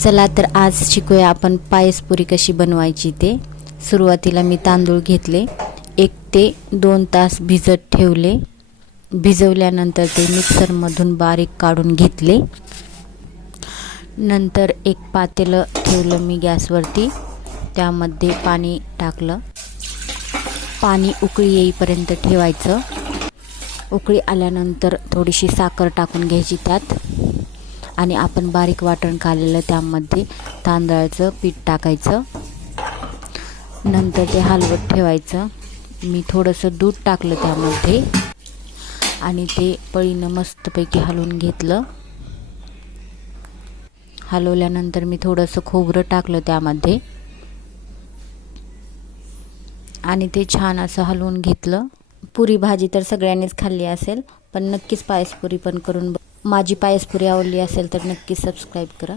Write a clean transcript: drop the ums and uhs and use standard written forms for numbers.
चला तर आज शिकूया आपण पायसपुरी कशी बनवायची ते। सुरुवातीला मी तांदूळ घेतले, 1 ते 2 तास भिजत ठेवले। भिजवल्यानंतर ते मिक्सरमधून बारीक काढून घेतले। नंतर एक पातेलं ठेवलं मी गॅसवरती, त्यामध्ये पाणी टाकलं। पाणी उकळी येईपर्यंत ठेवायचं। उकळी आल्यानंतर थोडीशी साखर टाकून घ्यायची त्यात, आणि आपण बारीक वाटण काढलेलं त्यामध्ये तांदळाचं पीठ टाकायचं। नंतर ते हलवत ठेवायचं। मी थोडंसं दूध टाकलं त्यामध्ये आणि ते पळीनं मस्तपैकी हलवून घेतलं। हलवल्यानंतर मी थोडंसं खोबरं टाकलं त्यामध्ये आणि ते छान असं हलवून घेतलं। पुरी भाजी तर सगळ्यांनीच खाल्ली असेल, पण नक्कीच पायसपुरी पण करून माझी पायसपुरी आवडली असेल तर नक्की सबस्क्राईब करा।